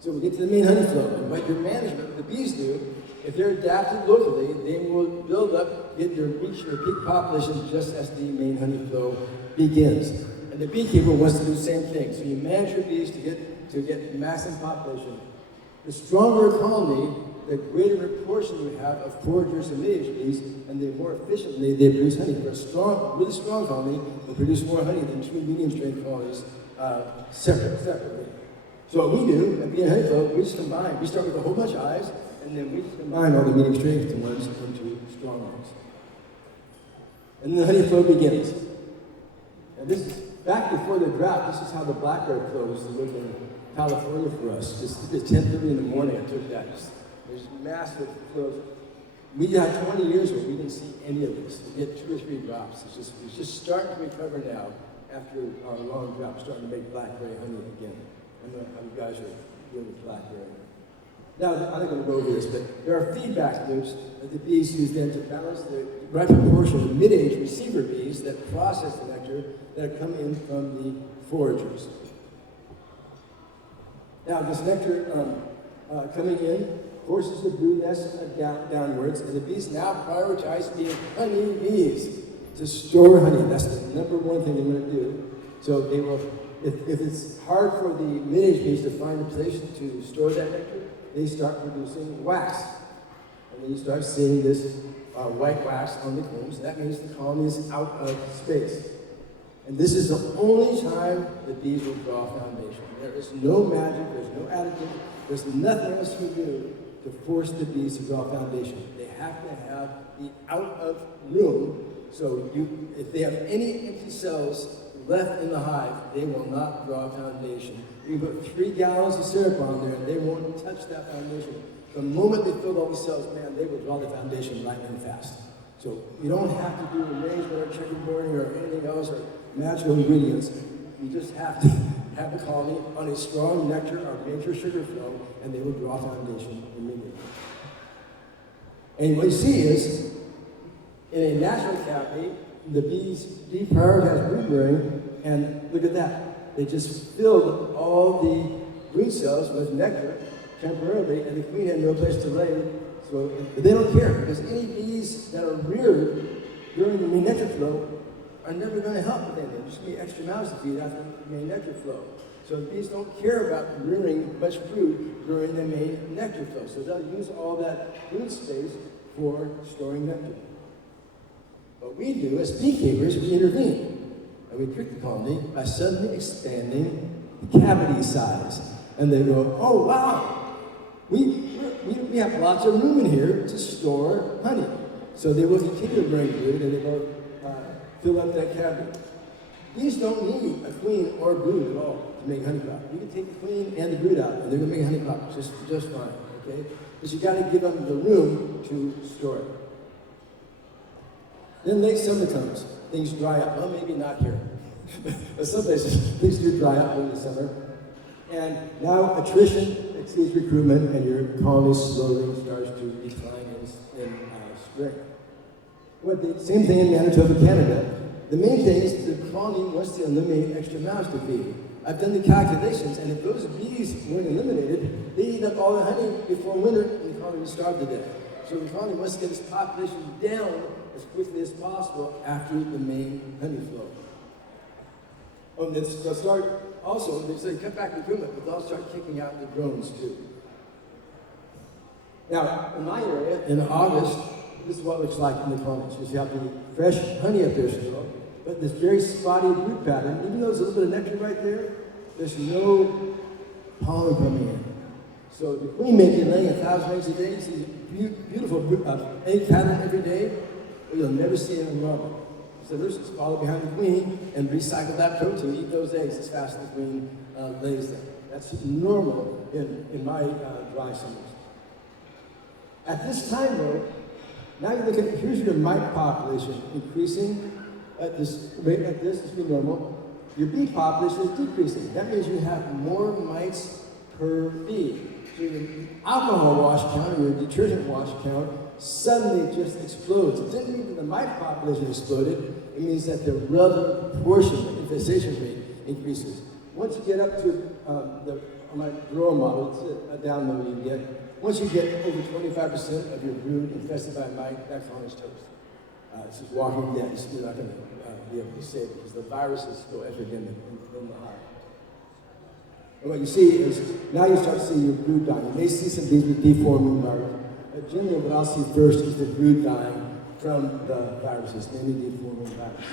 So we get to the main honey flow. And what your management, the bees do, if they're adapted locally, they will build up, reach your peak population just as the main honey flow begins. And the beekeeper wants to do the same thing. So you manage your bees to get maximum population. The stronger a colony, the greater proportion you have of foragers and lineage bees, and the more efficiently they produce honey. For a really strong colony will produce more honey than 2 medium-strength colonies separately. So what we do at Bee and Honey Flow, we just combine. We start with a whole bunch of hives, and then we combine all the medium-strength ones into strong ones. And then the honey flow begins. And this is back before the drought. This is how the blackberry flow used to look in California for us. Just 10:30 in the morning, I took that. There's massive flows. We had 20 years where we didn't see any of this. We get 2 or 3 drops. It's just starting to recover now after our long drought, starting to make blackberry honey again. I don't know how you guys are dealing with blackberry. Now, I'm not going to go over this, but there are feedback loops that the bees use then to balance the right proportion of mid-age receiver bees that process the nectar that come in from the foragers. Now, this nectar coming in forces the brood nest downwards, and the bees now prioritize being honey bees to store honey. That's the number one thing they're going to do. So they will, if it's hard for the mid-age bees to find a place to store that nectar, they start producing wax. And then you start seeing this white wax on the combs. That means the colony is out of space. And this is the only time the bees will draw foundation. There is no magic, there's no additive, there's nothing else you do to force the bees to draw foundation. They have to have the out of room, so if they have any empty cells left in the hive, they will not draw foundation. You can put 3 gallons of syrup on there and they won't touch that foundation. The moment they fill all these cells, man, they will draw the foundation light and fast. So you don't have to do arrangement or checkerboarding or anything else or magical ingredients. You just have to have the colony on a strong nectar or major sugar flow, and they will draw foundation immediately. And what you see is, in a natural cavity, the bees deprioritize brood rearing, and look at that. They just filled all the brood cells with nectar temporarily, and the queen had no place to lay. So, but they don't care, because any bees that are reared during the main nectar flow are never going to help with anything. There's going to be extra mouths to feed after the main nectar flow. So the bees don't care about rearing much brood during the main nectar flow. So they'll use all that brood space for storing nectar. What we do as beekeepers, we intervene. And we trick the colony by suddenly expanding the cavity size. And they go, oh wow, we have lots of room in here to store honey. So they will continue to bring brood and they will fill up that cavity. Bees don't need a queen or brood at all to make honeycomb. You can take the queen and the brood out and they're going to make honeycomb just fine, okay? But you got to give them the room to store it. Then late summer comes, things dry up. Well, maybe not here, but some places things do dry up during the summer. And now attrition exceeds recruitment, and your colony slowly starts to decline in spring. The same thing in Manitoba, Canada. The main thing is the colony wants to eliminate extra mouths to feed. I've done the calculations, and if those bees weren't eliminated, they eat up all the honey before winter, and the colony would starve to death. So the colony wants to get its population down as quickly as possible after the main honey flow. They'll start also, they say cut back recruitment, but they'll start kicking out the drones too. Now, in my area, in August, this is what it looks like in the colonies. You have the fresh honey up there still, but this very spotty brood pattern, even though there's a little bit of nectar right there, there's no pollen coming in. So the queen may be laying 1,000 eggs a day. You see beautiful egg pattern every day, but you'll never see anything wrong. So let's just follow behind the queen and recycle that protein, eat those eggs as fast as the queen lays them. That's normal in my dry summers. At this time, though, now you look at, here's your mite population increasing at this rate like this, it's normal. Your bee population is decreasing. That means you have more mites per bee. So your alcohol wash count or your detergent wash count suddenly just explodes. It didn't mean that the mite population exploded. It means that the relative proportion, the infestation rate, increases. Once you get up to on my grower model, it's a download you get. Once you get over 25% of your brood infested by mite, that colony's toast. It's just walking dead. You're not going to be able to save it because the virus is still epidemic in the hive. And what you see is, now you start seeing your brood dying. You may see some bees with deforming larvae. Generally, what I'll see first is the brood dying from the viruses, mainly deforming virus.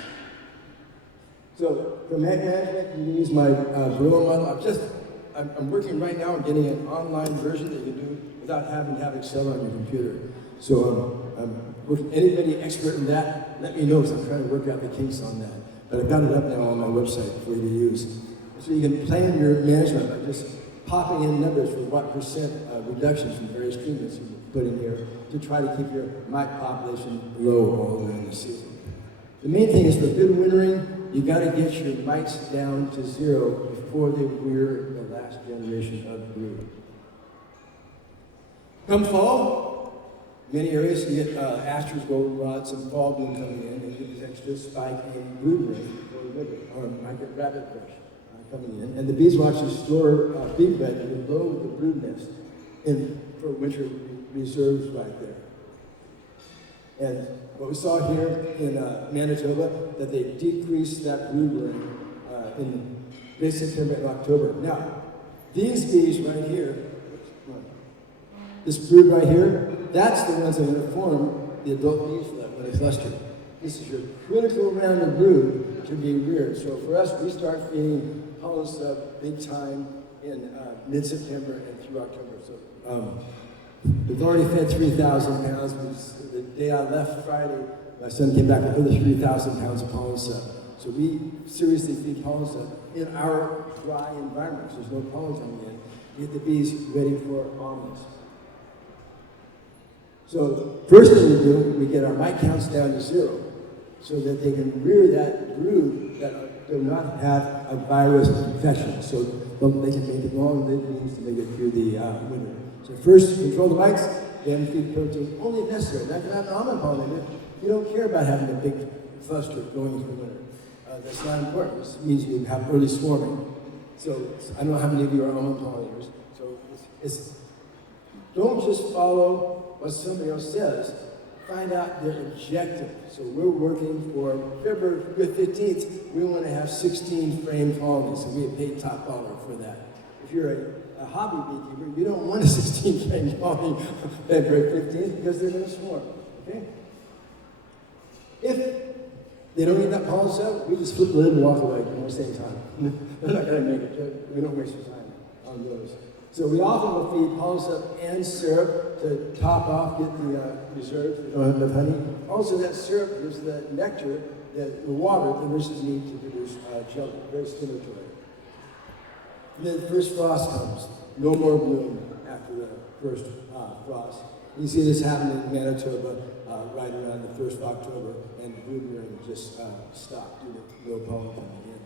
So, for management, you can use my grower model. I'm working right now on getting an online version that you can do without having to have Excel on your computer. So, anybody expert in that, let me know, because I'm trying to work out the kinks on that. But I've got it up now on my website for you to use. So you can plan your management by just popping in numbers for what percent reductions from various treatments you put in here to try to keep your mite population low all during the season. The main thing is for good wintering, you got to get your mites down to 0 before they rear the last generation of brood. Come fall, many areas you get asters, goldenrods, and fall bloom coming in, and you get this extra spike in brood rate before the winter, or might get rabbit brush. coming in. And the bees will actually store bee bread below the brood nest for winter reserves right there. And what we saw here in Manitoba, that they decreased that brood rearing in late September and October. Now, these bees right here, this brood right here, that's the ones that are going to form the adult bees when they cluster. This is your critical round of brood to be reared. So for us, we start feeding pollen stuff big time in mid-September and through October. So we've already fed 3,000 pounds. The day I left Friday, my son came back with another 3,000 pounds of pollen stuff. So we seriously feed pollen stuff in our dry environment. There's no pollen coming in. Get the bees ready for almonds. So first thing we do, we get our mite counts down to 0 so that they can rear that brood that do not have a virus infection. So they can make long-lived bees to make it through the winter. So first, control the mites, then feed protein only if necessary. That can have an almond pollinator. You don't care about having a big cluster going into the winter. That's not important. This means you have early swarming. So I don't know how many of you are almond pollinators. So don't just follow what somebody else says. Find out their objective. So we're working for February 15th. We want to have 16 frame colonies, so we get paid top dollar for that. If you're a hobby beekeeper, you don't want a 16 frame colony February 15th because they're going to swarm. Okay? If they don't eat that pollen stuff, we just flip the lid and walk away at the same time. They're not going to make it. We don't waste your time on those. So we often will feed pollen stuff and syrup to top off, get the reserves. We don't have enough honey. Also, that syrup gives the nectar, the water the nurses need to produce jelly. Very stimulatory. And then the first frost comes. No more bloom after the first frost. You see this happen in Manitoba right around the 1st of October, and brood rearing just stopped due to no pollen coming in.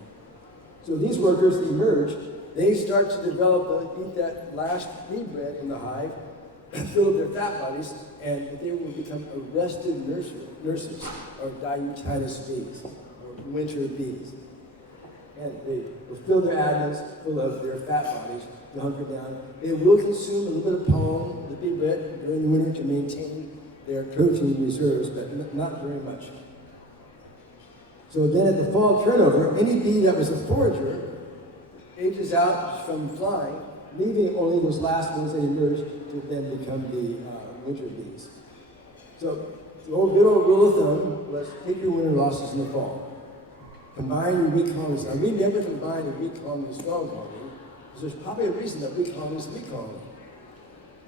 So these workers emerge. They start to develop, eat that last bee bread in the hive, fill up their fat bodies, and they will become arrested nurses or diutinous bees, or winter bees. And they will fill their abdomens full of their fat bodies to hunker down. They will consume a little bit of pollen, the bee bread, during the winter to maintain their protein reserves, but not very much. So then at the fall turnover, any bee that was a forager ages out from flying, leaving only those last ones that emerge to then become the winter bees. So the good old rule of thumb was take your winter losses in the fall. Combine your weak colonies. Now, we never combine a weak colony with a strong colony, because there's probably a reason that weak colony is a weak colony.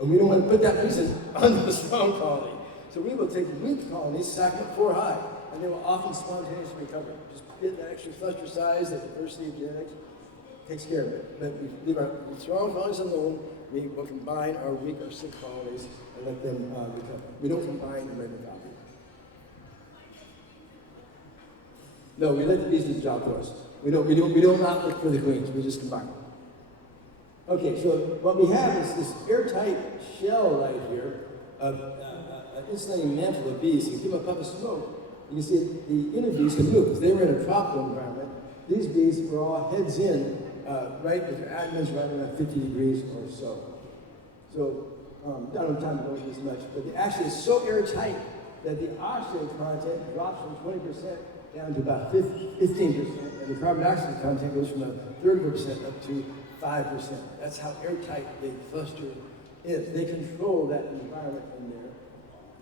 And we don't want to put that reason on the strong colony. So we will take weak colonies, stack them up 4 high, and they will often spontaneously recover. Just get that extra cluster size, that diversity of genetics, takes care of it. But we leave our strong colonies alone. We will combine our weak or sick colonies and let them recover. We don't combine the regular copy. No, we let the bees do the job for us. We don't not look for the queens. We just combine them. Okay, so what we have is this airtight shell right here of an insulating mantle of bees. You give a puff of smoke, you can see the inner bees can move. If they were in a tropical environment, these bees were all heads in, right with their abdomens right around 50 degrees or so. So, I don't have time to go into this much, but actually it's so airtight that the oxygen content drops from 20% down to about 15%, and the carbon dioxide content goes from a 30% up to 5%. That's how airtight the cluster is. They control that environment in there.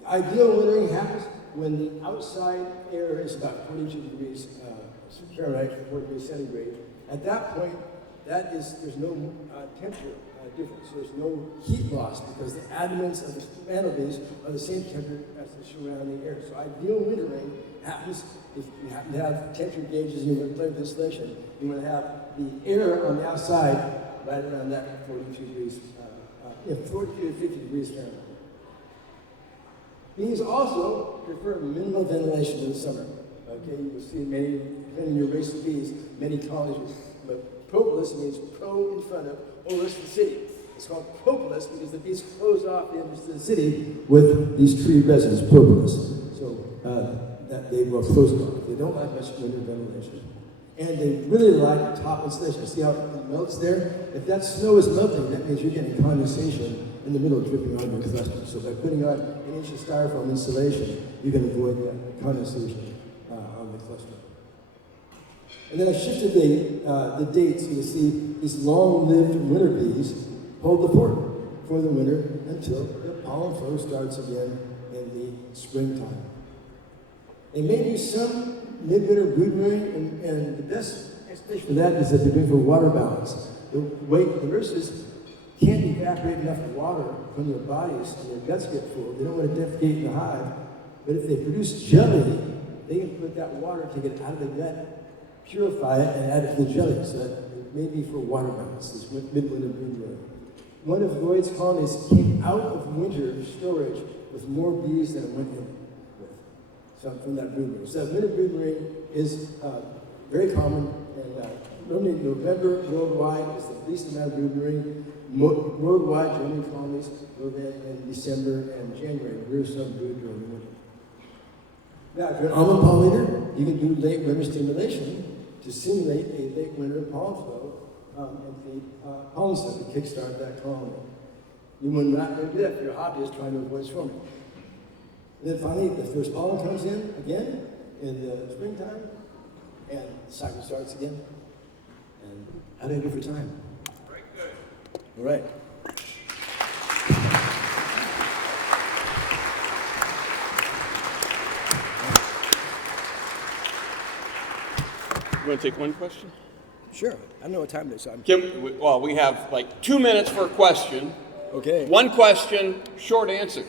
The ideal wintering happens when the outside air is about 42 degrees Fahrenheit, 40 degrees centigrade. At that point, there's no temperature difference. There's no heat loss because the abdomens of the manabees are the same temperature as the surrounding air. So ideal wintering happens if you happen to have temperature gauges and you want to play with insulation. You want to have the air on the outside right around that 42 degrees, 42 to 50 degrees Fahrenheit. Bees also prefer minimal ventilation in the summer. Okay, you will see many, depending on your race of bees, many colonies with propolis means pro in front of olis the city. It's called propolis because the bees close off the entrance to the city with these tree resins, propolis. So that they will close it off. They don't like much winter ventilation. And they really like top insulation. See how it melts there? If that snow is melting, that means you're getting condensation in the middle dripping on your cluster. So by putting on an inch of styrofoam insulation, you can avoid that condensation on the cluster. And then I shifted the date so you see these long-lived winter bees hold the fort for the winter until the pollen flow starts again in the springtime. They may do some midwinter brood rearing, and the best explanation for that is that they're doing for water balance. The nurses can't evaporate enough water from their bodies and their guts get full. They don't want to defecate in the hive, but if they produce jelly, they can put that water, take it out of the gut, purify it, and add it to the jelly. So that it may be for water balance, this midwinter brood rearing. One of Lloyd's colonies came out of winter storage with more bees than it went in with. So from that brood rearing. So that winter brood rearing is very common, and normally November worldwide is the least amount of brood rearing. Worldwide, German colonies go then in December and January. Rear some brood during the winter. Now, if you're an almond pollinator, you can do late winter stimulation to simulate a late winter pollen flow and feed pollen stuff to kickstart that colony. You would not do that if you're a hobbyist trying to avoid swarming. And then finally, the first pollen comes in again in the springtime, and the cycle starts again. And how do I do for time? Very good. All right. You want to take one question? Sure. I don't know what time it is. So Well, we have like 2 minutes for a question. okay. One question, short answer.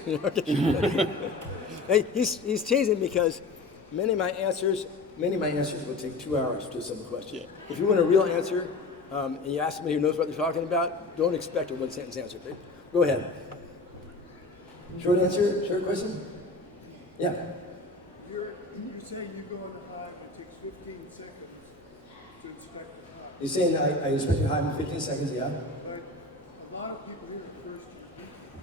Hey, he's teasing because many of my answers will take 2 hours to a simple question. Yeah. If you want a real answer, and you ask somebody who knows what they're talking about, don't expect a one-sentence answer. Okay? Go ahead. Short answer, short question? Yeah. You're saying you go in the hive, it takes 15 seconds to inspect the hive. You're saying I inspect your hive in 15 seconds, yeah? But a lot of people here first,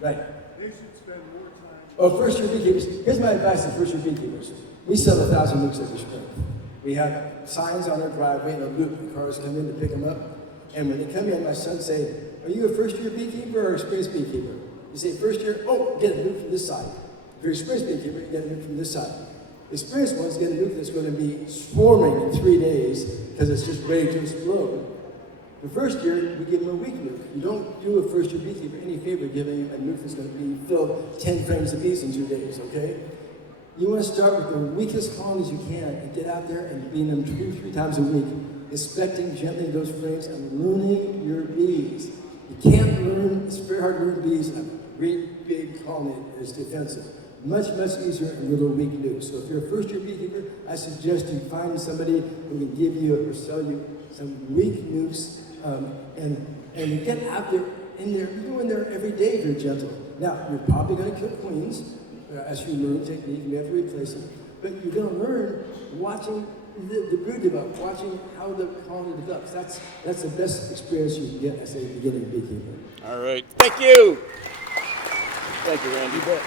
Right. they should spend more time. Oh, first-year beekeepers. Here's my advice to first-year beekeepers. We sell 1,000 nukes every spring. We have signs on our driveway and a loop. The cars come in to pick them up. And when they come in, my son say, "Are you a first-year beekeeper or experienced beekeeper?" You say, "First year, oh, get a nuke from this side." If you're an experienced beekeeper, you get a nuke from this side. The experienced ones get a nuke that's going to be swarming in 3 days because it's just ready to explode. The first year, we give them a weak nuke. You don't do a first-year beekeeper any favor giving a nuke that's going to be filled 10 frames of bees in 2 days, okay? You want to start with the weakest colonies you can and get out there and bean them 2-3 times a week, inspecting gently those frames and learning your bees. You can't learn, it's very hard to learn bees in a great big colony that is defensive. Much, much easier in little weak nukes. So if you're a first-year beekeeper, I suggest you find somebody who can give you or sell you some weak nukes, and get out there in there. You go in there every day if you're gentle. Now, you're probably going to kill queens as you learn technique. You have to replace them. But you're going to learn watching the brood develop, watching how the colony develops. That's the best experience you can get as a beginning beekeeper. All right. Thank you. Thank you, Randy. You bet.